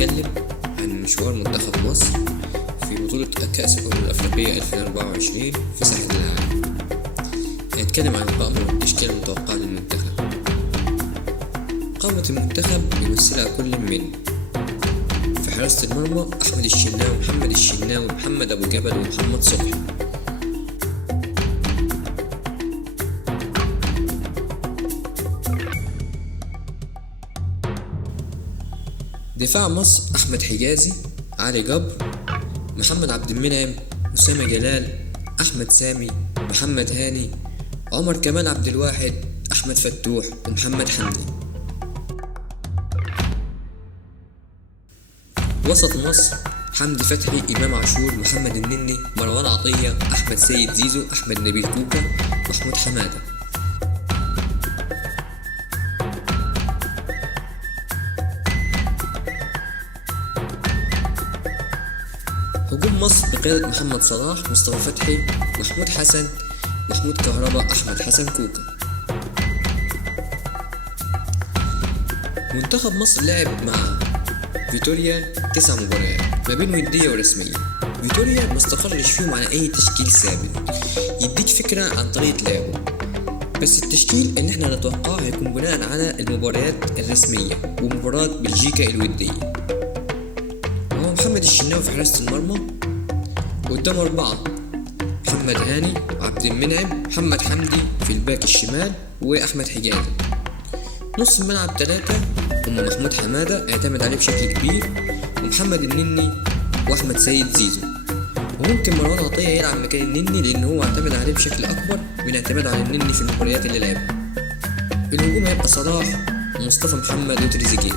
هنتكلم عن مشوار منتخب مصر في بطولة كأس الأمم الأفريقية 2024 في ساحل العالم. هنتكلم عن القائمة والتشكيلة المتوقعة للمنتخب. قائمة المنتخب يمثلها كل من: في حراسة المرمى أحمد الشناوي، محمد الشناوي، محمد أبو جبل، ومحمد صبحي. دفاع مصر أحمد حجازي، علي جبر، محمد عبد المنعم، أسامة جلال، أحمد سامي، محمد هاني، عمر كمال عبد الواحد، أحمد فتوح، ومحمد حمدي. وسط مصر حمدي فتحي، إمام عاشور، محمد النني، مروان عطية، أحمد سيد زيزو، أحمد نبيل كوكا، محمود حمادة. هجوم مصر بقيادة محمد صلاح، مصطفى فتحي، محمود حسن، محمود كهربا، أحمد حسن كوكا. منتخب مصر لعب مع فيتوريا 9 مباريات ما بين ودية ورسمية. فيتوريا ما استقرش فيهم على أي تشكيل ثابت يديك فكرة عن طريقة لعبه، بس التشكيل اللي احنا نتوقعه هيكون بناء على المباريات الرسمية ومباراة بلجيكا الودية. وهو محمد الشناوي في حراسة المرمى، قدام 4 محمد هاني، عبد المنعم، محمد حمدي في الباك الشمال، وأحمد حجازي. نص الملعب 3 هم محمود حمادة اعتمد عليه بشكل كبير، ومحمد النني، وأحمد سيد زيزو. وممكن مروان عطية يلعب مكان النني لأن هو اعتمد عليه بشكل أكبر من اعتماد على النني في المباريات اللي لعبها. الهجوم هيبقى صلاح ومصطفى محمد وتريزيجيه.